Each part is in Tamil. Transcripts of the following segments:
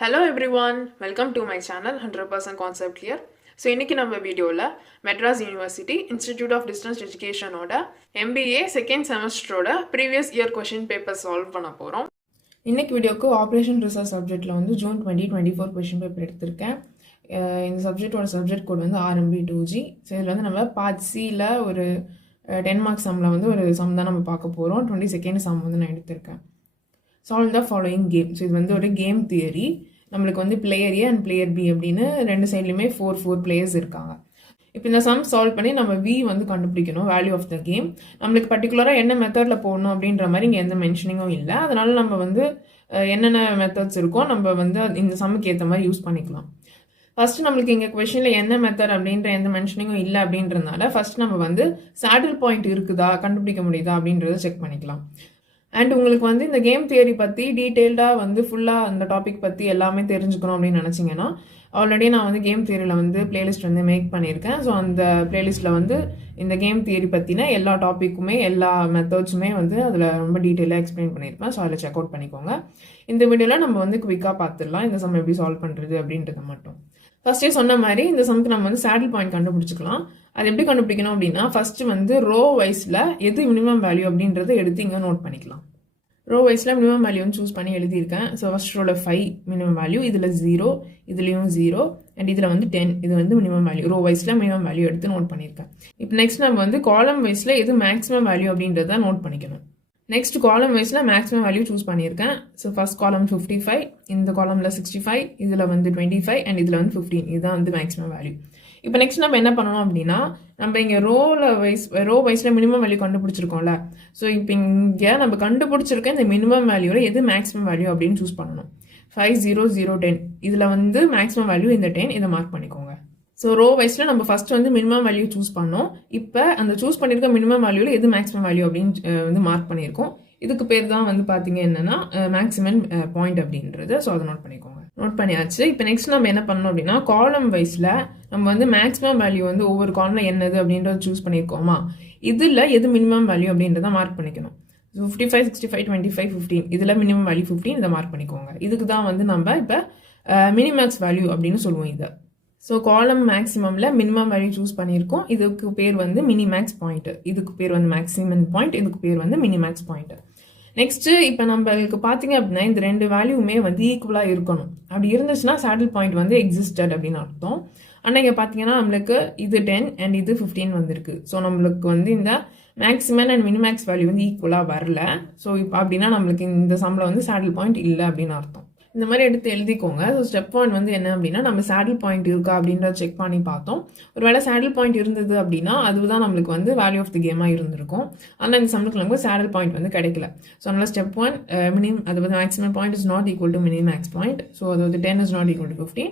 Hello everyone, welcome to my channel 100% Concept Clear. So இன்றைக்கி நம்ம வீடியோவில் Madras university institute of distance எஜுகேஷனோட MBA செகண்ட் செமஸ்டரோட previous year question paper solve பண்ண போகிறோம். இன்றைக்கி வீடியோக்கு ஆப்ரேஷன் ரிசர்ச் சப்ஜெக்டில் வந்து ஜூன் 2024 கொஷின் பேப்பர் எடுத்திருக்கேன். இந்த சப்ஜெக்ட் கோட் வந்து RMB2G. ஸோ இதில் வந்து நம்ம பார்ட் சியில் ஒரு 10 மார்க்ஸ் சம்மில் வந்து ஒரு சம் தான் நம்ம பார்க்க போகிறோம். 22nd சம் வந்து நான் எடுத்திருக்கேன். Solve the following game. So இது வந்து ஒரு கேம் தியரி. நம்மளுக்கு வந்து player A and player B அப்படின்னு ரெண்டு சைட்லையுமே ஃபோர் பிளேயர்ஸ் இருக்காங்க. இப்போ இந்த சம் சால்வ் பண்ணி நம்ம வி வந்து கண்டுபிடிக்கணும், வேல்யூ ஆஃப் த கேம். நம்மளுக்கு பர்டிகுலராக என்ன மெத்தடில் போடணும் அப்படின்ற மாதிரி இங்கே எந்த மென்ஷனிங்கும் இல்லை. அதனால நம்ம வந்து என்னென்ன மெத்தட்ஸ் இருக்கோ நம்ம வந்து இந்த சம்முக்கு ஏற்ற மாதிரி யூஸ் பண்ணிக்கலாம். ஃபர்ஸ்ட் நம்மளுக்கு இங்கே கொஷனில் என்ன மெத்தட் அப்படின்ற எந்த மென்ஷனிங்கும் இல்லை அப்படின்றதுனால ஃபர்ஸ்ட் நம்ம வந்து சேடில் பாயிண்ட் இருக்குதா கண்டுபிடிக்க முடியுதா அப்படின்றத செக் பண்ணிக்கலாம். அண்ட் உங்களுக்கு வந்து இந்த கேம் தியரி பற்றி டீட்டெயில்டாக வந்து ஃபுல்லாக அந்த டாபிக் பற்றி எல்லாமே தெரிஞ்சுக்கணும் அப்படின்னு நினச்சிங்கன்னா ஆல்ரெடி நான் வந்து கேம் தியரியில் வந்து பிளேலிஸ்ட் வந்து மேக் பண்ணியிருக்கேன். ஸோ அந்த பிளேலிஸ்ட்டில் வந்து இந்த கேம் தியரி பற்றின எல்லா டாப்பிக்குமே எல்லா மெத்தட்ஸுமே வந்து அதில் ரொம்ப டீட்டெயிலாக எக்ஸ்பிளைன் பண்ணியிருப்பேன். ஸோ அதில் செக் அவுட் பண்ணிக்கோங்க. இந்த வீடியோவில் நம்ம வந்து குவிக்காக பார்த்துடலாம் இந்த சம் எப்படி சால்வ் பண்ணுறது அப்படின்றத மட்டும். ஃபர்ஸ்டே சொன்ன மாதிரி இந்த சம்க்கு நம்ம வந்து சேடில் பாயிண்ட் கண்டுபிடிச்சிக்கலாம். அது எப்படி கண்டுபிடிக்கணும் அப்படின்னா ஃபர்ஸ்ட் வந்து ரோ வைஸில் எது மினிமம் வேல்யூ அப்படின்றத எடுத்து இங்கே நோட் பண்ணிக்கலாம். ரோ வைஸில் மினிமம் வேல்யூன்னு சூஸ் பண்ணி எழுதியிருக்கேன். ஸோ ஃபர்ஸ்ட் ரோல 5 மினிமம் வேல்யூ, இதில் 0, இதுலேயும் 0 அண்ட் இதில் வந்து 10. இது வந்து மினிமம் வேல்யூ. ரோ வைஸில் மினிமம் வேல்யூ எடுத்து நோட் பண்ணியிருக்கேன். இப்போ நெக்ஸ்ட் நம்ம வந்து காலம் வைஸில் எது மேக்ஸிமம் வேல்யூ அப்படின்றத நோட் பண்ணிக்கணும். நெக்ஸ்ட் காலம் வைஸில் மேக்ஸிமம் வேல்யூ சூஸ் பண்ணியிருக்கேன். ஸோ ஃபர்ஸ்ட் காலம் 55, இந்த காலமில் 65, இதில் வந்து 25 அண்ட் இதில் வந்து 15. இதுதான் வந்து மேக்ஸிமம் வேல்யூ. இப்போ நெக்ஸ்ட் நம்ம என்ன பண்ணணும் அப்படின்னா நம்ம இங்கே ரோ வைஸில் மினிமம் வேல்யூ கண்டுபிடிச்சிருக்கோம்ல. ஸோ இப்போ இங்கே நம்ம கண்டுபிடிச்சிருக்க இந்த மினிமம் வேல்யூவில் எது மேக்ஸிமம் வேல்யூ அப்படின்னு சூஸ் பண்ணணும். 5, 0, 0, 10. இதில் வந்து மேக்ஸிமம் வேல்யூ இந்த 10. இதை மார்க் பண்ணிக்கோங்க. ஸோ ரோ வைஸில் நம்ம ஃபர்ஸ்ட் வந்து மினிமம் வேல்யூ சூஸ் பண்ணோம். இப்போ அந்த சூஸ் பண்ணியிருக்க மினிமம் வேல்யூவில் எது மேக்ஸிமம் வேல்யூ அப்படின்னு வந்து மார்க் பண்ணியிருக்கோம். இதுக்கு பேர் தான் வந்து பார்த்தீங்க என்னன்னா மேக்ஸிமம் பாயிண்ட் அப்படின்றது. ஸோ அதை நோட் பண்ணிக்கோங்க. நோட் பண்ணியாச்சு. இப்போ நெக்ஸ்ட் நம்ம என்ன பண்ணணும் அப்படின்னா காலம் வைஸில் நம்ம வந்து மேக்ஸிமம் வேல்யூ வந்து ஒவ்வொரு காலமில் என்னது அப்படின்றத சூஸ் பண்ணியிருக்கோமா, இதில் எது மினிமம் வேல்யூ அப்படின்றத மார்க் பண்ணிக்கணும். 55, 65, 25, 15. இதில் மினிமம் வேல்யூ 15. இதை மார்க் பண்ணிக்கோங்க. இதுக்கு தான் வந்து நம்ம இப்போ மினிமேக்ஸ் வேல்யூ அப்படின்னு சொல்லுவோம் இதை. ஸோ காலம் மேக்ஸிமமில் மினிமம் வேல்யூ சூஸ் பண்ணியிருக்கோம். இதுக்கு பேர் வந்து மினிமேக்ஸ் பாயிண்ட். இதுக்கு பேர் வந்து மேக்ஸிமம் பாயிண்ட். இதுக்கு பேர் வந்து மினிமேக்ஸ் பாயிண்ட். நெக்ஸ்ட் இப்போ நம்மளுக்கு பார்த்தீங்க அப்படின்னா இந்த ரெண்டு வேல்யூமே வந்து ஈக்குவலாக இருக்கணும். அப்படி இருந்துச்சுன்னா சேடில் பாயிண்ட் வந்து எக்ஸிஸ்டட் அப்படின்னு அர்த்தம். ஆனால் இங்கே பார்த்தீங்கன்னா நம்மளுக்கு இது 10 அண்ட் இது 15 வந்திருக்கு. ஸோ நம்மளுக்கு வந்து இந்த மேக்ஸிமம் அண்ட் மினிமேக்ஸ் வேல்யூ வந்து ஈக்குவலாக வரல. ஸோ இப்போ அப்படின்னா நம்மளுக்கு இந்த சம்மில் வந்து சேடில் பாயிண்ட் இல்லை அப்படின்னு அர்த்தம். இந்த மாதிரி எடுத்து எழுதிக்கோங்க. ஸோ ஸ்டெப் 1 வந்து என்ன அப்படின்னா நம்ம சேடில் பாயிண்ட் இருக்கா அப்படின்றத செக் பண்ணி பார்த்தோம். ஒருவேளை சேடில் பாயிண்ட் இருந்தது அப்படின்னா அதுதான் நம்மளுக்கு வந்து வேல்யூ ஆஃப் தி கேமாக இருந்திருக்கும். ஆனால் இந்த சம்முக்கு நமக்கு சேடில் பாயிண்ட் வந்து கிடைக்கல. ஸோ அதனால ஸ்டெப் 1 அது வந்து maximum point is not equal to minimax point. So அதாவது 10 is not equal to 15.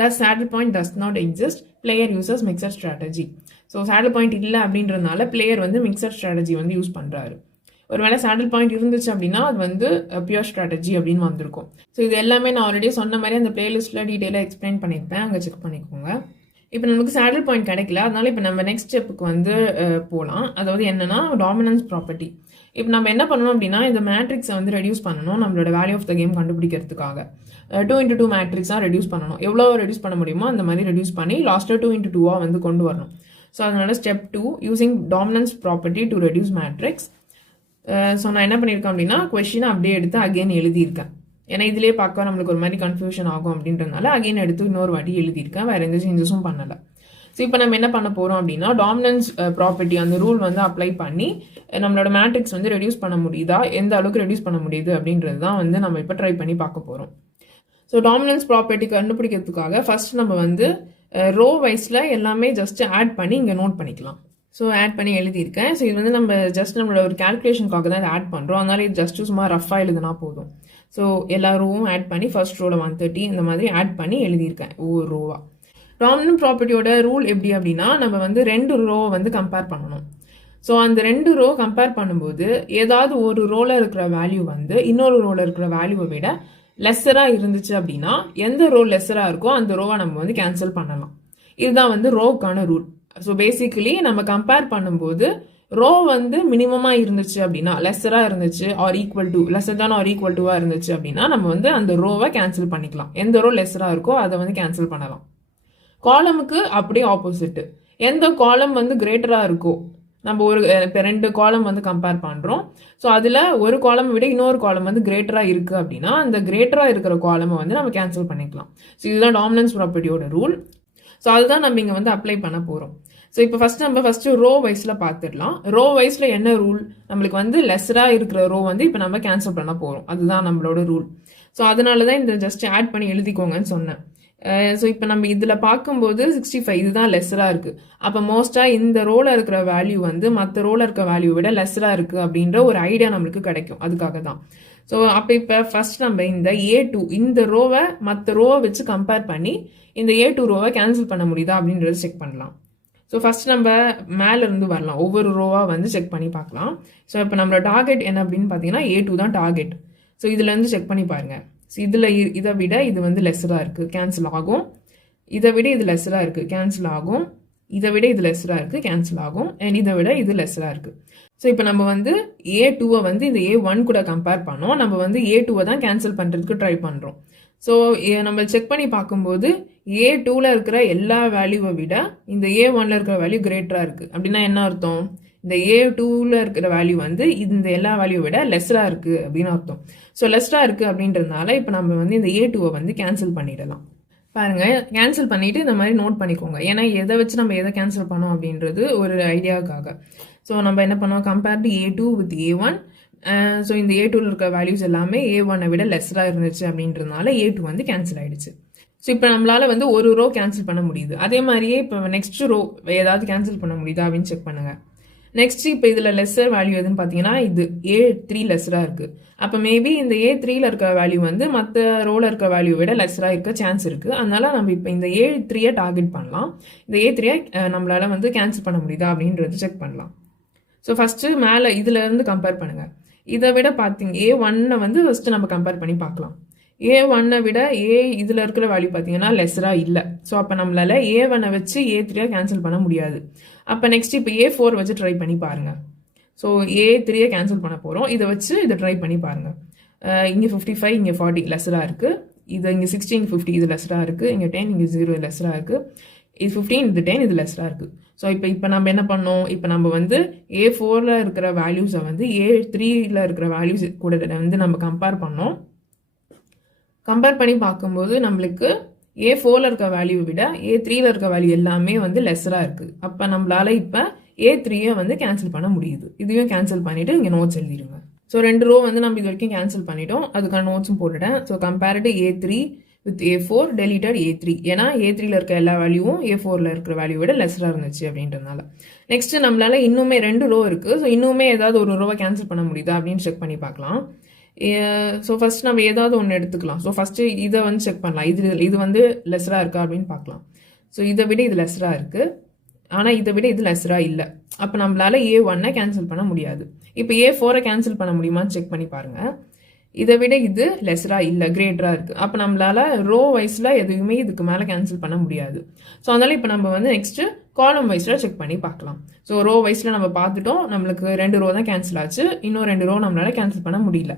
That saddle point does not exist. Player uses mixture strategy. So saddle point இல்லை அப்படின்றதுனால பிளேயர் வந்து மிக்சர் ஸ்ட்ராட்டஜி வந்து யூஸ் பண்ணுறாரு. ஒருவேளை சேடில் பாயிண்ட் இருந்துச்சு அப்படின்னா அது வந்து பியூர் ஸ்ட்ராட்டஜி அப்படின்னு வந்திருக்கும். ஸோ இது எல்லாமே நான் ஆல்ரெடி சொன்ன மாதிரி அந்த பிளேலிஸ்ட்டில் டீட்டெயிலாக எக்ஸ்பிளைன் பண்ணியிருப்பேன். அங்கே செக் பண்ணிக்கோங்க. இப்போ நமக்கு சேடில் பாயிண்ட் கிடைக்கல. அதனால இப்போ நம்ம நெக்ஸ்ட் ஸ்டெப்புக்கு வந்து போகலாம். அதாவது என்னன்னா டாமினன்ஸ் ப்ராப்பர்ட்டி. இப்போ நம்ம என்ன பண்ணணும் அப்படின்னா இந்த மேட்ரிக்ஸை வந்து ரெடியூஸ் பண்ணணும் நம்மளோட வேல்யூ ஆஃப் த கேம் கண்டுபிடிக்கிறதுக்காக. 2x2 மேட்ரிக்ஸாக ரெடியூஸ் பண்ணணும். எவ்வளோ ரெடியூஸ் பண்ண முடியுமோ அந்த மாதிரி ரெடியூஸ் பண்ணி லாஸ்ட்டாக 2x2 வந்து கொண்டு வரணும். ஸோ அதனால step 2 using dominance property to reduce matrix. So நான் என்ன பண்ணியிருக்கேன் அப்படின்னா கொஸ்டினை அப்படியே எடுத்து அகெயின் எழுதியிருக்கேன். ஏன்னா இதிலே பார்க்க நம்மளுக்கு ஒரு மாதிரி கன்ஃபியூஷன் ஆகும் அப்படின்றதுனால அகெயின் எடுத்து இன்னொரு வாட்டி எழுதியிருக்கேன். வேறு எந்த சேஞ்சஸும் பண்ணலை. ஸோ இப்போ நம்ம என்ன பண்ண போகிறோம் அப்படின்னா டாமினன்ஸ் ப்ராப்பர்ட்டி அந்த ரூல் வந்து அப்ளை பண்ணி நம்மளோட மேட்ரிக்ஸ் வந்து ரெடியூஸ் பண்ண முடியுதா, எந்த அளவுக்கு ரெடியூஸ் பண்ண முடியுது அப்படின்றது தான் வந்து நம்ம இப்போ ட்ரை பண்ணி பார்க்க போகிறோம். ஸோ டாமினன்ஸ் ப்ராப்பர்ட்டி கண்டுபிடிக்கிறதுக்காக ஃபர்ஸ்ட் நம்ம வந்து ரோ வைஸில் எல்லாமே ஜஸ்ட் ஆட் பண்ணி இங்கே நோட் பண்ணிக்கலாம். ஸோ ஆட் பண்ணி எழுதியிருக்கேன். ஸோ இது வந்து நம்ம ஜஸ்ட் நம்மளோட ஒரு கால்குலேஷனுக்காக தான் இதை ஆட் பண்ணுறோம். அதனால இது ஜஸ்ட் சும்மா ரஃபாக எழுதுனா போதும். ஸோ எல்லா ரோவும் ஆட் பண்ணி ஃபர்ஸ்ட் ரோவில் 130 இந்த மாதிரி ஆட் பண்ணி எழுதியிருக்கேன் ஒவ்வொரு ரோவா. டாமினன்ட் ப்ராப்பர்ட்டியோட ரூல் எப்படி அப்படின்னா நம்ம வந்து 2 ரோவை வந்து கம்பேர் பண்ணணும். ஸோ அந்த 2 ரோ கம்பேர் பண்ணும்போது ஏதாவது ஒரு ரோவில் இருக்கிற வேல்யூ வந்து இன்னொரு ரோவில் இருக்கிற வேல்யூவை விட லெஸ்ஸராக இருந்துச்சு அப்படின்னா எந்த ரோ லெஸ்ஸராக இருக்கோ அந்த ரோவை நம்ம வந்து கேன்சல் பண்ணலாம். இதுதான் வந்து ரோவுக்கான ரூல். ஸோ பேசிக்கலி நம்ம கம்பேர் பண்ணும்போது ரோ வந்து மினிமமாக இருந்துச்சு அப்படின்னா லெஸராக இருந்துச்சு ஆர் ஈக்குவல் டு லெஸர் தான் ஆர் ஈக்குவல் டுவாக இருந்துச்சு அப்படின்னா நம்ம வந்து அந்த ரோவை கேன்சல் பண்ணிக்கலாம். எந்த ரோ லெஸராக இருக்கோ அதை வந்து கேன்சல் பண்ணலாம். காலமுக்கு அப்படியே ஆப்போசிட்டு, எந்த காலம் வந்து கிரேட்டராக இருக்கோ, நம்ம ஒரு இப்போ 2 காலம் வந்து கம்பேர் பண்ணுறோம். ஸோ அதில் ஒரு காலம் விட இன்னொரு காலம் வந்து கிரேட்டராக இருக்குது அப்படின்னா அந்த கிரேட்டராக இருக்கிற காலமை வந்து நம்ம கேன்சல் பண்ணிக்கலாம். ஸோ இதுதான் டாமினன்ஸ் ப்ராப்பர்ட்டியோட ரூல். ஸோ அதுதான் நம்ம இங்கே வந்து அப்ளை பண்ண போகிறோம். ஸோ இப்போ ஃபஸ்ட்டு ரோ வைஸில் பார்த்துடலாம். ரோ வைஸில் என்ன ரூல், நம்மளுக்கு வந்து லெஸராக இருக்கிற ரோ வந்து இப்போ நம்ம கேன்சல் பண்ண போகிறோம். அதுதான் நம்மளோட ரூல். ஸோ அதனால தான் இந்த ஜஸ்ட் ஆட் பண்ணி எழுதிக்கோங்கன்னு சொன்னேன். ஸோ இப்போ நம்ம இதில் பார்க்கும்போது 65 இதுதான் லெஸராக இருக்குது. அப்போ மோஸ்ட்டாக இந்த ரோவில் இருக்கிற வேல்யூ வந்து மற்ற ரோவில் இருக்கிற வேல்யூ விட லெஸராக இருக்குது அப்படின்ற ஒரு ஐடியா நம்மளுக்கு கிடைக்கும். அதுக்காக தான். ஸோ அப்போ இப்போ ஃபர்ஸ்ட் நம்ம இந்த A2 இந்த ரோவை மற்ற ரோவை வச்சு கம்பேர் பண்ணி இந்த A2 ரோவை கேன்சல் பண்ண முடியுதா அப்படின்றத செக் பண்ணலாம். ஸோ ஃபர்ஸ்ட் நம்ம மேலேருந்து வரலாம், ஒவ்வொரு ரோவாக வந்து செக் பண்ணி பார்க்கலாம். ஸோ இப்போ நம்மளோட டார்கெட் என்ன அப்படின்னு பார்த்தீங்கன்னா A2 தான் டார்கெட். ஸோ இதுலேருந்து செக் பண்ணி பாருங்கள். ஸோ இதில் இதை விட இது வந்து லெஸராக இருக்குது, கேன்சல் ஆகும். இதை விட இது லெஸராக இருக்குது, கேன்சல் ஆகும். இதை விட இது லெஸராக இருக்குது, கேன்சல் ஆகும். அண்ட் இதை விட இது லெஸராக இருக்குது. ஸோ இப்போ நம்ம வந்து A2வை வந்து இந்த A1 கூட கம்பேர் பண்ணோம். நம்ம வந்து A2வை தான் கேன்சல் பண்ணுறதுக்கு ட்ரை பண்ணுறோம். ஸோ நம்ம செக் பண்ணி பார்க்கும்போது A2ல இருக்கிற எல்லா வேல்யூவை விட இந்த A1ல இருக்கிற வேல்யூ கிரேட்டராக இருக்குது. அப்படின்னா என்ன அர்த்தம், இந்த A2ல இருக்கிற வேல்யூ வந்து இந்த எல்லா வேல்யூவை விட லெஸராக இருக்குது அப்படின்னு அர்த்தம். ஸோ லெஸராக இருக்குது அப்படின்றதுனால இப்போ நம்ம வந்து இந்த A2வை வந்து கேன்சல் பண்ணிடலாம். பாருங்க, கேன்சல் பண்ணிட்டு இந்த மாதிரி நோட் பண்ணிக்கோங்க. ஏன்னா எதை வச்சு நம்ம எதை கேன்சல் பண்ணோம் அப்படின்றது ஒரு ஐடியாவுக்காக. ஸோ நம்ம என்ன பண்ணோம், compare to A2 with A1. So இந்த A2ல இருக்க வேல்யூஸ் எல்லாமே A1ஐ விட லெஸராக இருந்துச்சு அப்படின்றதுனால A2 வந்து கேன்சல் ஆயிடுச்சு. ஸோ இப்போ நம்மளால வந்து ஒரு ரோ கேன்சல் பண்ண முடியுது. அதே மாதிரியே இப்போ நெக்ஸ்ட் ரோ ஏதாவது கேன்சல் பண்ண முடியுதா அப்படின்னு செக் பண்ணுங்க. நெக்ஸ்ட் இப்போ இதில் லெஸர் வேல்யூ எதுன்னு பார்த்தீங்கன்னா இது A3 லெஸராக இருக்குது. அப்போ மேபி இந்த A3ல இருக்க வேல்யூ வந்து மற்ற ரோவில் இருக்க வேல்யூ விட லெஸராக இருக்க சான்ஸ் இருக்குது. அதனால நம்ம இப்போ இந்த A3யை டார்கெட் பண்ணலாம். இந்த A3யை நம்மளால வந்து கேன்சல் பண்ண முடியுதா அப்படின்றது செக் பண்ணலாம். ஸோ ஃபஸ்ட்டு மேலே இதில் இருந்து கம்பேர் பண்ணுங்கள். இதை விட பார்த்தீங்க A1 வந்து ஃபஸ்ட்டு நம்ம கம்பேர் பண்ணி பார்க்கலாம். A1 விட இதில் இருக்கிற வேல்யூ பார்த்தீங்கன்னா லெஸராக இல்லை. ஸோ அப்போ நம்மளால A1 வச்சு A3யை கேன்சல் பண்ண முடியாது. அப்போ நெக்ஸ்ட் இப்போ A4 வச்சு ட்ரை பண்ணி பாருங்கள். ஸோ A3யை கேன்சல் பண்ண போகிறோம். இதை வச்சு இதை ட்ரை பண்ணி பாருங்கள். இங்கே 55 இங்கே 40 லெஸராக இருக்குது. இது இங்கே 16 இங்கே 50 இது லெஸராக இருக்குது. இங்கே 10 இங்கே 0 லெஸராக இருக்குது. இது 15 இது 10 இது லெஸராக இருக்குது. ஸோ இப்போ நம்ம என்ன பண்ணோம், இப்போ நம்ம வந்து A4ல இருக்கிற வேல்யூஸை வந்து A3ல இருக்கிற வேல்யூஸ் கூட வந்து நம்ம கம்பேர் பண்ணோம். கம்பேர் பண்ணி பார்க்கும்போது நம்மளுக்கு A4ல இருக்க வேல்யூ விட A3ல இருக்க வேல்யூ எல்லாமே வந்து லெஸராக இருக்குது. அப்போ நம்மளால இப்போ A3யை வந்து கேன்சல் பண்ண முடியுது. இதையும் கேன்சல் பண்ணிவிட்டு இங்கே நோட்ஸ் எழுதிடுங்க. ஸோ 2 ரோ வந்து நம்ம இது வரைக்கும் கேன்சல் பண்ணிட்டோம். அதுக்கான நோட்ஸும் போட்டுட்டேன். So compared A3 with A4 deleted A3. ஏன்னா A3ல இருக்க எல்லா வேல்யூவும் A4ல இருக்கிற வேல்யூ விட லெஸராக இருந்துச்சு அப்படின்றதுனால. நெக்ஸ்ட் நம்மளால இன்னுமே 2 ரோ இருக்குது. ஸோ இன்னுமே ஏதாவது ஒரு ரோவை கேன்சல் பண்ண முடியுதா அப்படின்னு செக் பண்ணி பார்க்கலாம். ஸோ ஃபஸ்ட் நம்ம ஏதாவது ஒன்று எடுத்துக்கலாம். ஸோ ஃபஸ்ட்டு இதை வந்து செக் பண்ணலாம். இது வந்து லெஸராக இருக்கா அப்படின்னு பார்க்கலாம். ஸோ இதை விட இது லெஸராக இருக்குது, ஆனால் இதை விட இது லெஸராக இல்லை. அப்போ நம்மளால A1ஐ கேன்சல் பண்ண முடியாது. இப்போ A4ஐ கேன்சல் பண்ண முடியுமான்னு செக் பண்ணி பாருங்கள். இதை விட இது லெஸராக இல்லை, கிரேட்டராக இருக்குது. அப்போ நம்மளால ரோ வைஸில் எதுவுமே இதுக்கு மேலே கேன்சல் பண்ண முடியாது. ஸோ அதனால் இப்போ நம்ம வந்து நெக்ஸ்ட்டு காலம் வைஸில் செக் பண்ணி பார்க்கலாம். ஸோ ரோ வைஸில் நம்ம பார்த்துட்டோம், நம்மளுக்கு 2 ரோ தான் கேன்சல் ஆச்சு, இன்னும் 2 ரோ நம்மளால கேன்சல் பண்ண முடியல.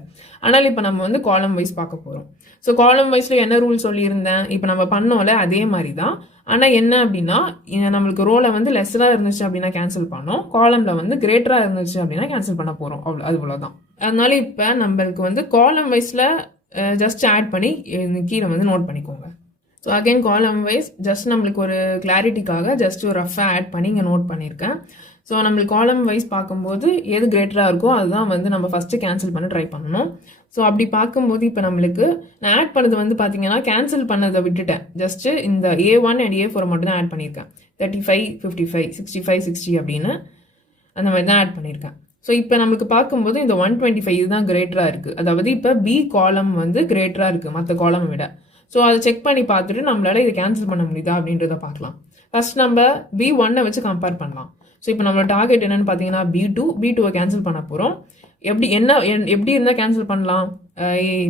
ஆனால் இப்போ நம்ம வந்து காலம் வைஸ் பார்க்க போகிறோம். ஸோ காலம் வைஸில் என்ன ரூல் சொல்லியிருந்தேன், இப்போ நம்ம பண்ணோம்ல அதே மாதிரி தான். ஆனால் என்ன அப்படின்னா நம்மளுக்கு ரோவில் வந்து லெஸராக இருந்துச்சு அப்படின்னா கேன்சல் பண்ணோம், காலமில் வந்து கிரேட்டராக இருந்துச்சு அப்படின்னா கேன்சல் பண்ண போகிறோம். அவ்வளோதான். அதனால இப்போ நம்மளுக்கு வந்து காலம் வைஸில் ஜஸ்ட் ஆட் பண்ணி கீழே வந்து நோட் பண்ணிக்கோங்க. So again column wise just நம்மளுக்கு ஒரு கிளாரிட்டிக்காக ஜஸ்ட் ஒரு ரஃபாக ஆட் பண்ணி இங்கே நோட் பண்ணியிருக்கேன். ஸோ நம்மளுக்கு காலம் வைஸ் பார்க்கும்போது எது கிரேட்டராக இருக்கோ அதுதான் வந்து நம்ம ஃபஸ்ட்டு கேன்சல் பண்ண ட்ரை பண்ணணும். ஸோ அப்படி பார்க்கும்போது இப்போ நம்மளுக்கு நான் ஆட் பண்ணது வந்து பார்த்தீங்கன்னா கேன்சல் பண்ணதை விட்டுட்டேன். ஜஸ்ட்டு இந்த A1 அண்ட் A4 மட்டும் தான் ஆட் பண்ணியிருக்கேன். 35 55 65 60 அப்படின்னு அந்த மாதிரி தான் ஆட் பண்ணியிருக்கேன். ஸோ இப்போ நம்மளுக்கு பார்க்கும்போது இந்த 125 இதுதான் கிரேட்டராக இருக்குது. அதாவது இப்போ B காலம் வந்து கிரேட்டராக இருக்குது மற்ற காலம் விட. ஸோ அதை செக் பண்ணி பார்த்துட்டு நம்மளால இதை கேன்சல் பண்ண முடியுதா அப்படின்றத பார்க்கலாம். ஃபர்ஸ்ட் நம்ம B1 வச்சு கம்பேர் பண்ணலாம். ஸோ இப்போ நம்மளோட டார்கெட் என்னன்னு பார்த்தீங்கன்னா B2வை கேன்சல் பண்ண போகிறோம். எப்படி இருந்தால் கேன்சல் பண்ணலாம்,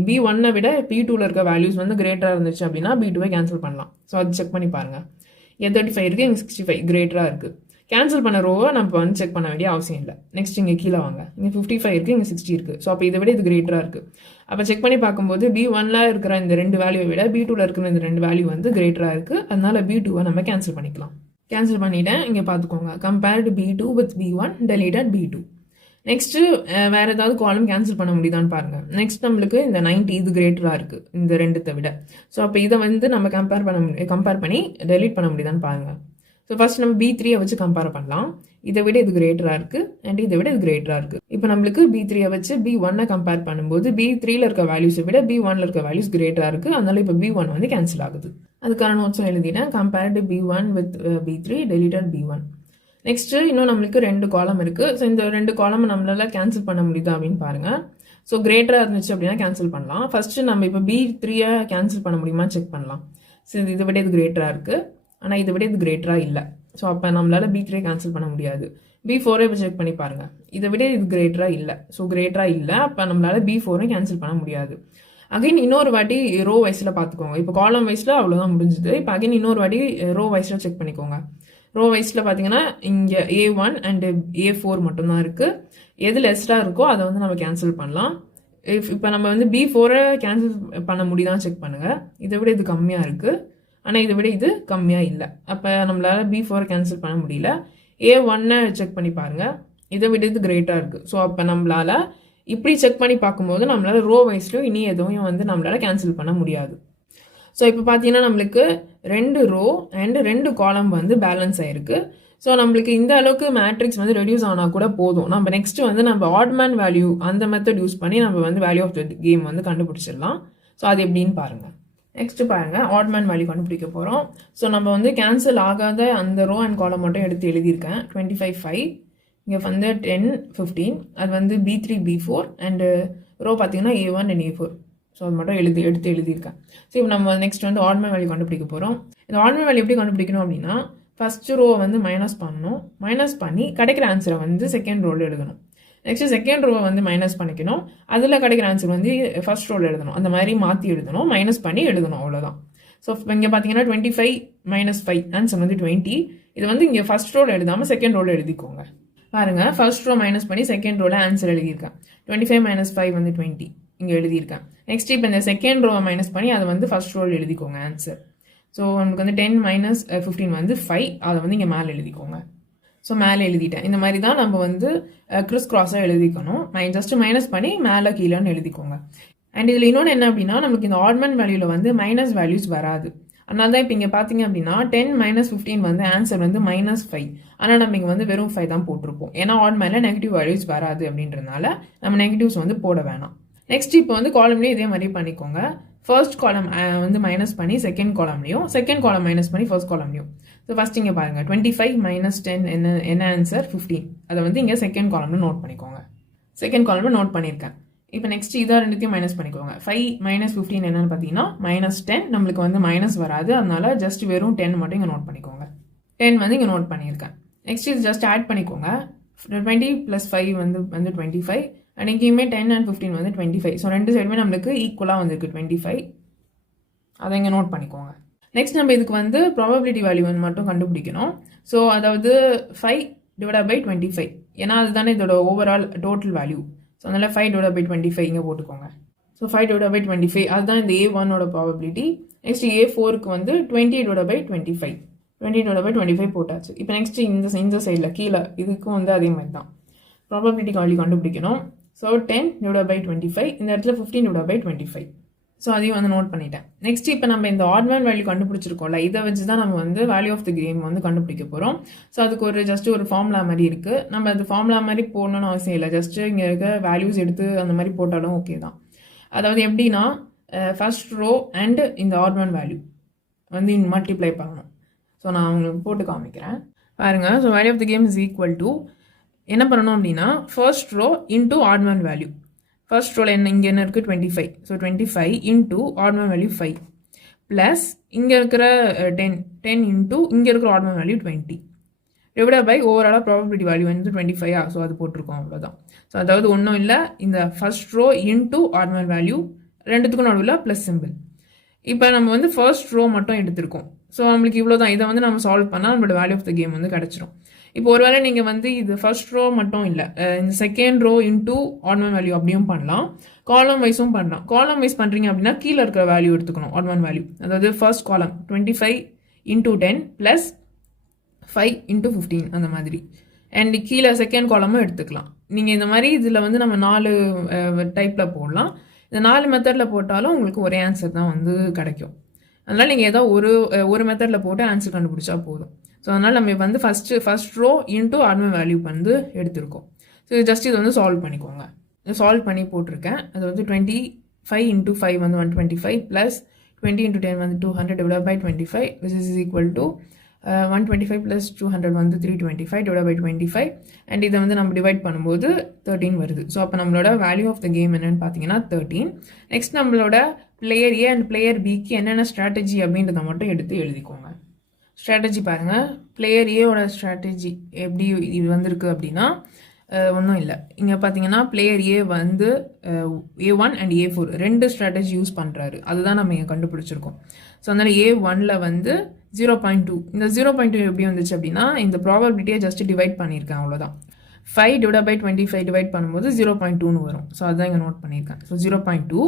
B1 விட B2ல இருக்க வேல்யூஸ் வந்து கிரேட்டராக இருந்துச்சு அப்படின்னா B2வை கேன்சல் பண்ணலாம். ஸோ அது செக் பண்ணி பாருங்கள். 35 இருக்குது, 65 கிரேட்டராக இருக்குது. கேன்சல் பண்ண ரோவை நம்ம வந்து செக் பண்ண வேண்டிய அவசியம் இல்லை. நெக்ஸ்ட் இங்கே கீழே வாங்க. இங்கே 55 இருக்குது, இங்கே 60 இருக்குது. ஸோ அப்போ இதை விட இது கிரேட்டராக இருக்குது. அப்போ செக் பண்ணி பார்க்கும்போது B1ல இருக்கிற இந்த 2 வேல்யூவை விட B2ல இருக்கிற இந்த 2 வேல்யூ வந்து கிரேட்டராக இருக்குது. அதனால B2வை நம்ம கேன்சல் பண்ணிக்கலாம். கேன்சல் பண்ணிட்டேன். இங்கே பார்த்துக்கோங்க, compared B2 with B1 deleted B2. Next வேறு ஏதாவது காலம் கேன்சல் பண்ண முடியுதான்னு பாருங்கள். நெக்ஸ்ட் நம்மளுக்கு இந்த 90 இது கிரேட்டராக இருக்குது இந்த ரெண்டுத்தை விட. ஸோ அப்போ இதை வந்து நம்ம கம்பேர் பண்ணி டெலீட் பண்ண முடியுதான்னு பாருங்கள். ஸோ ஃபர்ஸ்ட் நம்ம B3யை வச்சு கம்பேர் பண்ணலாம். இதை விட இது கிரேட்டராக இருக்குது அண்ட் இதை விட இது கிரேட்டராக இருக்குது. இப்போ நம்மளுக்கு B3யை வச்சு B1னை கம்பேர் பண்ணும்போது B3ல இருக்க வேல்யூஸை விட B1ல இருக்க வேல்யூஸ் கிரேட்டராக இருக்குது. அதனால இப்போ B1 வந்து கேன்சல் ஆகுது. அதுக்கான நோட்ஸும் எழுதிட்டேன். Compared B1 with B3 deleted B1. Next இன்னும் நம்மளுக்கு 2 காலம் இருக்குது. ஸோ இந்த 2 காலம் நம்மளால கேன்சல் பண்ண முடியுதா அப்படின்னு பாருங்கள். ஸோ கிரேட்டராக இருந்துச்சு அப்படின்னா கேன்சல் பண்ணலாம். ஃபஸ்ட்டு நம்ம இப்போ B3யை கேன்சல் பண்ண முடியுமான்னு செக் பண்ணலாம். ஸோ இதை விட இது கிரேட்டராக இருக்குது, ஆனால் இதை விட இது கிரேட்டராக இல்லை. ஸோ அப்போ நம்மளால் B3யை கேன்சல் பண்ண முடியாது. B4யை இப்போ செக் பண்ணி பாருங்கள். இதை விட இது கிரேட்டராக இல்லை. ஸோ கிரேட்டராக இல்லை, அப்போ நம்மளால் B4யை கேன்சல் பண்ண முடியாது. அகைன் இன்னொரு வாட்டி ரோ வைஸில் பார்த்துக்கோங்க. இப்போ காலம் வைஸில் அவ்வளோதான் முடிஞ்சுது. இப்போ அகைன் இன்னொரு வாட்டி ரோ வைஸில் செக் பண்ணிக்கோங்க. ரோ வைஸில் பார்த்தீங்கன்னா இங்கே A1 அண்டு A4 மட்டும்தான் இருக்குது. எது லெஸ்ட்டாக இருக்கோ அதை வந்து நம்ம கேன்சல் பண்ணலாம். இப்போ நம்ம வந்து B4யை கேன்சல் பண்ண முடியுதான்னு செக் பண்ணுங்கள். இதை விட இது கம்மியாக இருக்குது, ஆனால் இதை விட இது கம்மியாக இல்லை. அப்போ நம்மளால் B4 கேன்சல் பண்ண முடியல. A1னை செக் பண்ணி பாருங்கள். இதை விட இது கிரேட்டாக இருக்குது. ஸோ அப்போ நம்மளால் இப்படி செக் பண்ணி பார்க்கும்போது நம்மளால் ரோ வைஸ்லையும் இனி எதுவும் வந்து நம்மளால் கேன்சல் பண்ண முடியாது. ஸோ இப்போ பார்த்தீங்கன்னா நம்மளுக்கு 2 ரோ அண்ட் 2 காலம் வந்து பேலன்ஸ் ஆகிருக்கு. ஸோ நம்மளுக்கு இந்த அளவுக்கு மேட்ரிக்ஸ் வந்து ரெடியூஸ் ஆனால் கூட போதும். நம்ம நெக்ஸ்ட்டு வந்து நம்ம ஆட்மேன் வேல்யூ அந்த மெத்தட் யூஸ் பண்ணி நம்ம வந்து வேல்யூ ஆஃப் த கேம் வந்து கண்டுபிடிச்சிடலாம். ஸோ அது எப்படின்னு பாருங்கள். நெக்ஸ்ட்டு பாருங்கள், ஆட்மேன் வேல்யூ கண்டுபிடிக்க போகிறோம். ஸோ நம்ம வந்து கேன்சல் ஆகாத அந்த ரோ அண்ட் காலம் மட்டும் எடுத்து எழுதியிருக்கேன். 25 5, இங்கே வந்து 10 15, அது வந்து B3 B4 அண்டு ரோ பார்த்தீங்கன்னா A1 அண்ட் A4. ஸோ அது மட்டும் எடுத்து எழுதியிருக்கேன். ஸோ இப்போ நம்ம நெக்ஸ்ட் வந்து ஆட்மேன் வேல்யூ கண்டுபிடிக்க போகிறோம். இந்த ஆட்மேன் வேல்யூ எப்படி கண்டுபிடிக்கணும் அப்படின்னா, ஃபஸ்ட்டு ரோவை வந்து மைனஸ் பண்ணணும். மைனஸ் பண்ணி கிடைக்கிற ஆன்சரை வந்து செகண்ட் ரோவில் எழுதணும். நெக்ஸ்ட் செகண்ட் ரோவை வந்து மைனஸ் பண்ணிக்கணும். அதில் கிடைக்கிற ஆன்சர் வந்து ஃபர்ஸ்ட் ரோவில் எழுதணும். அந்த மாதிரி மாற்றி எழுதணும், மைனஸ் பண்ணி எழுதணும், அவ்வளோதான். ஸோ இங்கே பார்த்தீங்கன்னா 25 - 5 ஆன்சர் வந்து 20. இது வந்து இங்கே ஃபர்ஸ்ட் ரோவில் எழுதாமல் செகண்ட் ரோவில் எழுதிக்கோங்க. பாருங்கள், ஃபர்ஸ்ட் ரோ மைனஸ் பண்ணி செகண்ட் ரோவில் ஆன்சர் எழுதியிருக்கேன். 25 - 5 வந்து 20 இங்கே எழுதியிருக்கேன். நெக்ஸ்ட் இப்போ இந்த செகண்ட் ரோவை மைனஸ் பண்ணி அதை வந்து ஃபர்ஸ்ட் ரோவில் எழுதிக்கோங்க ஆன்சர். ஸோ நமக்கு வந்து 10 - 15 வந்து 5, அதை வந்து இங்கே மேலே எழுதிக்கோங்க. ஸோ மேலே எழுதிட்டேன். இந்த மாதிரி தான் நம்ம வந்து கிறிஸ் கிராஸாக எழுதிக்கணும். ஜஸ்ட் மைனஸ் பண்ணி மேலே கீழேன்னு எழுதிக்கோங்க. அண்ட் இதில் இன்னொன்று என்ன அப்படின்னா, நமக்கு இந்த ஆட்மேன் வேல்யூவில் வந்து மைனஸ் வேல்யூஸ் வராது. அதனால தான் இப்போ இங்கே பார்த்தீங்க அப்படின்னா 10 - 15 வந்து ஆன்சர் வந்து -5. ஆனால் நம்ம இங்கே வந்து வெறும் 5 தான் போட்டிருப்போம். ஏன்னா ஆட்மேனில் நெகட்டிவ் வேல்யூஸ் வராது அப்படின்றதுனால நம்ம நெகட்டிவ்ஸ் வந்து போட வேணாம். நெக்ஸ்ட் இப்போ வந்து காலம்லேயும் இதே மாதிரி பண்ணிக்கோங்க. ஃபர்ஸ்ட் காலம் வந்து மைனஸ் பண்ணி செகண்ட் காலம்லையும், செகண்ட் காலம் மைனஸ் பண்ணி ஃபர்ஸ்ட் காலம்லையும். ஸோ ஃபர்ஸ்ட் இங்கே பாருங்கள், 25 - 10 என்ன ஆன்சர் 15. அதை வந்து இங்கே செகண்ட் காலமில் நோட் பண்ணிக்கோங்க. செகண்ட் காலமில் நோட் பண்ணியிருக்கேன். இப்போ நெக்ஸ்ட் இதாக ரெண்டுத்தையும் மைனஸ் பண்ணிக்கோங்க. 5 - 15 என்னன்னு பார்த்தீங்கன்னா -10. நம்மளுக்கு வந்து மைனஸ் வராது, அதனால ஜஸ்ட் வெறும் 10 மட்டும் இங்கே நோட் பண்ணிக்கோங்க. 10 வந்து இங்கே நோட் பண்ணியிருக்கேன். நெக்ஸ்ட் இது ஜஸ்ட் ஆட் பண்ணிக்கோங்க. 20 + 5 வந்து 25. அண்ட் இங்கேயுமே 10 and 15 வந்து 25. ஸோ ரெண்டு சைடுமே நம்மளுக்கு ஈக்குவலாக வந்திருக்கு 25. அதை இங்கே நோட் பண்ணிக்கோங்க. நெக்ஸ்ட் நம்ம இதுக்கு வந்து ப்ராபபிலிட்டி வேல்யூ வந்து மட்டும் கண்டுபிடிக்கணும். ஸோ அதாவது 5 / 25, ஏன்னா அதுதானே இதோட ஓவரால் டோட்டல் வேல்யூ. ஸோ அதனால் 5 / 25 இங்கே போட்டுக்கோங்க. ஸோ 5 / 25 அதுதான் இந்த A1ஓட ப்ராபபிலிட்டி. நெக்ஸ்ட் A4க்கு வந்து 20 / 25. 20 / 25 போட்டாச்சு. இப்போ நெக்ஸ்ட் இந்த சைடில் கீழே இதுக்கும் வந்து அதே மாதிரி தான் ப்ராபபிலிட்டி வேல்யூ கண்டுபிடிக்கணும். ஸோ 10 / 25, இந்த இடத்துல 15 / 25. ஸோ அதையும் வந்து நோட் பண்ணிட்டேன். நெக்ஸ்ட் இப்போ நம்ம இந்த ஆட்மேன் வேல்யூ கண்டுபிடிச்சிருக்கோம்ல, இதை வச்சு தான் நம்ம வந்து வேல்யூ ஆஃப் த கேம் வந்து கண்டுபிடிக்க போகிறோம். ஸோ அதுக்கு ஜஸ்ட் ஒரு ஃபார்முலா மாதிரி இருக்குது. நம்ம அது ஃபார்முலா மாதிரி போடணும்னு அவசியம் இல்லை. ஜஸ்ட் இங்கே இருக்க வேல்யூஸ் எடுத்து அந்த மாதிரி போட்டாலும் ஓகே தான். அதாவது எப்படின்னா, ஃபர்ஸ்ட் ரோ அண்ட் இந்த ஆட்மேன் வேல்யூ வந்து மல்டிப்ளை பண்ணணும். ஸோ நான் உங்களுக்கு போட்டு காமிக்கிறேன் பாருங்கள். So value of the game is equal to என்ன பண்ணணும் அப்படின்னா, first row into oddment value. First ரோவில் இங்கே என்ன இருக்குது 25. So 25 into oddment value 5 plus இங்கே இருக்கிற 10 இன்டூ இங்கே இருக்கிற ஆட்மேன் வேல்யூ 20 டிவைட் பை ஓவராலாக ப்ராபபிலிட்டி வேல்யூ வந்து 25. ஸோ அது போட்டிருக்கோம், அவ்வளோதான். ஸோ அதாவது ஒன்றும் இல்லை, இந்த first row into oddment value ரெண்டுத்துக்கும் நடுவில் ப்ளஸ் சிம்பிள். இப்போ நம்ம வந்து ஃபர்ஸ்ட் ரோ மட்டும் எடுத்திருக்கோம். ஸோ நம்மளுக்கு இவ்வளோ தான். இதை வந்து நம்ம சால்வ் பண்ணால் நம்மளோட வேல்யூ ஆஃப் த கேம் வந்து கிடச்சிரும். இப்போ ஒருவேளை நீங்கள் வந்து இது ஃபர்ஸ்ட் ரோ மட்டும் இல்லை, இந்த second row into add one value அப்படியும் பண்ணலாம், காலம் வைஸும் பண்ணலாம். காலம் வைஸ் பண்ணுறீங்க அப்படின்னா கீழே இருக்கிற வேல்யூ எடுத்துக்கணும், ஆட் ஒன் வேல்யூ. அதாவது first column 25 into 10 plus 5 into 15 அந்த மாதிரி. அண்ட் கீழே செகண்ட் காலமும் எடுத்துக்கலாம். நீங்கள் இந்த மாதிரி இதில் வந்து நம்ம 4 டைப்பில் போடலாம். இந்த 4 மெத்தடில் போட்டாலும் உங்களுக்கு ஒரே ஆன்சர் தான் வந்து கிடைக்கும். அதனால் நீங்கள் ஏதோ ஒரு மெத்தடில் போட்டு ஆன்சர் கண்டுபிடிச்சா போதும். ஸோ அதனால் நம்ம வந்து first row into add value வந்து எடுத்திருக்கோம். ஸோ ஜஸ்ட் இது வந்து சால்வ் பண்ணிக்கோங்க. சால்வ் பண்ணி போட்டிருக்கேன். அது வந்து 25 இன்டூ 5 வந்து 125 ப்ளஸ் 20 இன்டூ 10 வந்து 200 divide by 25 which is equal to 125 plus 200 வந்து 325 டிவைட் பை 25 அண்ட் இதை வந்து நம்ம டிவைட் பண்ணும்போது 13 வருது. ஸோ அப்போ நம்மளோட வேல்யூ ஆஃப் த கேம் என்னன்னு பார்த்தீங்கன்னா 13. நெக்ஸ்ட் நம்மளோட பிளேயர் ஏ அண்ட் பிளேயர் பிக்கு என்னென்ன ஸ்ட்ராட்டஜி அப்படின்றத மட்டும் எடுத்து எழுதிக்கோங்க. ஸ்ட்ராட்டஜி பாருங்கள். பிளேயர் ஏவோட ஸ்ட்ராட்டஜி எப்படி இது வந்திருக்கு அப்படின்னா ஒன்றும் இல்லை. இங்கே பார்த்தீங்கன்னா பிளேயர் ஏ வந்து A1 and A4 2 strategy use பண்ணுறாரு. அதுதான் நம்ம இங்கே கண்டுபிடிச்சிருக்கோம். ஸோ அதனால் A1ல் வந்து 0.2. இந்த 0.2 எப்படி வந்துச்சு அப்படின்னா இந்த ப்ராபபிலிட்டியை ஜஸ்ட் டிவைட் பண்ணியிருக்கேன், அவ்வளோதான். 5 டிவைட் பை 25 டிவைட் பண்ணும்போது 0.2ன்னு வரும். ஸோ அதுதான் இங்கே நோட் பண்ணியிருக்கேன். ஸோ 0.2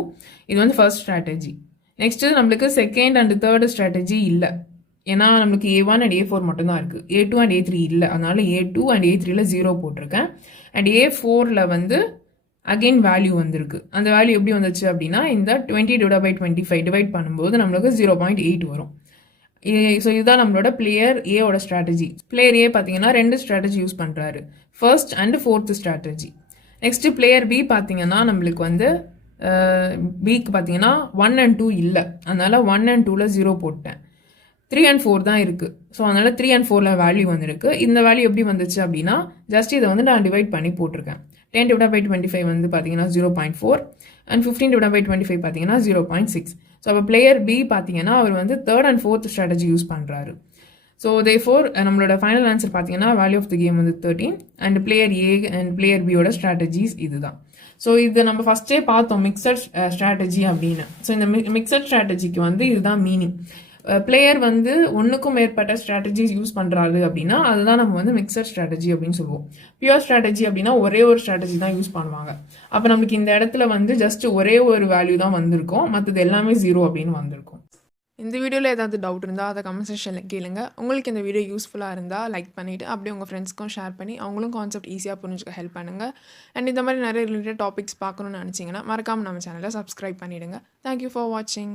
இது வந்து ஃபர்ஸ்ட் ஸ்ட்ராட்டஜி. நெக்ஸ்ட்டு நம்மளுக்கு செகண்ட் அண்ட் தேர்டு ஸ்ட்ராட்டஜி இல்லை. ஏன்னா நம்மளுக்கு A1 அண்ட் A4 மட்டும்தான் இருக்குது. A2 அண்ட் A3 இல்லை. அதனால A2 அண்ட் A3ல 0 போட்டிருக்கேன். அண்ட் A4ல் வந்து அகெயின் வேல்யூ வந்திருக்கு. அந்த வேல்யூ எப்படி வந்துச்சு அப்படின்னா இந்த 20 டிவைட் பை 25 டிவைட் பண்ணும்போது நம்மளுக்கு 0.8 வரும். ஸோ இதுதான் நம்மளோட பிளேயர் ஏவோட ஸ்ட்ராட்டஜி. பிளேயர் ஏ பார்த்தீங்கன்னா 2 ஸ்ட்ராட்டஜி யூஸ் பண்ணுறாரு, first and fourth strategy. Next player B பார்த்தீங்கன்னா நம்மளுக்கு வந்து பிக்கு பார்த்தீங்கன்னா 1 அண்ட் 2 இல்லை. அதனால 1 அண்ட் 2ல 0 போட்டேன். 3 அண்ட் 4 தான் இருக்குது. ஸோ அதனால் 3 அண்ட் 4ல் வேல்யூ வந்துருக்கு. இந்த வேல்யூ எப்படி வந்துச்சு அப்படின்னா ஜஸ்ட் இதை வந்து நான் டிவைட் பண்ணி போட்டிருக்கேன். 10 டிவைட் பை 25 வந்து பார்த்தீங்கன்னா 0.4 அண்ட் 15 டிவைட் பை 25 பார்த்தீங்கன்னா 0.6. ஸோ அப்போ பிளேயர் பி பார்த்தீங்கன்னா அவர் வந்து third and fourth strategy use பண்ணுறாரு. ஸோ தேர்ஃபோர் நம்மளோட ஃபைனல் ஆன்சர் பார்த்தீங்கன்னா வேல்யூ ஆஃப் த கேம் வந்து 13 and player A and player பியோட ஸ்ட்ராட்டஜிஸ் இதுதான். ஸோ இது நம்ம ஃபஸ்ட்டே பார்த்தோம் மிக்சட் ஸ்ட்ராட்டஜி அப்படின்னு. ஸோ இந்த மிக்சட் ஸ்ட்ராட்டஜிக்கு வந்து இதுதான் மீனிங். பிளேயர் வந்து ஒன்றுக்கும் மேற்பட்ட ஸ்ட்ராட்டஜிஸ் யூஸ் பண்ணுறாரு அப்படின்னா அதுதான் நம்ம வந்து மிக்சட் ஸ்ட்ராட்டஜி அப்படின்னு சொல்லுவோம். பியூர் ஸ்ட்ராட்டஜி அப்படின்னா ஒரே ஒரு ஸ்ட்ராட்டஜி தான் யூஸ் பண்ணுவாங்க. அப்போ நம்மளுக்கு இந்த இடத்துல வந்து ஜஸ்ட் ஒரே ஒரு வேல்யூ தான் வந்திருக்கும், மற்றது எல்லாமே 0 அப்படின்னு வந்திருக்கும். இந்த வீடியோவில் ஏதாவது டவுட் இருந்தால் அதை கமெண்ட் செக்ஷனில் கேளுங்க. உங்களுக்கு இந்த வீடியோ யூஸ்ஃபுல்லாக இருந்தால் லைக் பண்ணிவிட்டு அப்படியே உங்கள் ஃப்ரெண்ட்ஸ்க்கும் ஷேர் பண்ணி அவங்களும் கான்செப்ட் ஈஸியாக புரிஞ்சுக்க ஹெல்ப் பண்ணுங்கள். அண்ட் இந்த மாதிரி நிறைய ரிலேட்டட் டாபிக்ஸ் பார்க்கணுன்னு நினச்சிங்கன்னா மறக்காமல் நம்ம சேனலை சப்ஸ்கிரைப் பண்ணிவிடுங்க. தேங்க்யூ ஃபார் வாட்சிங்.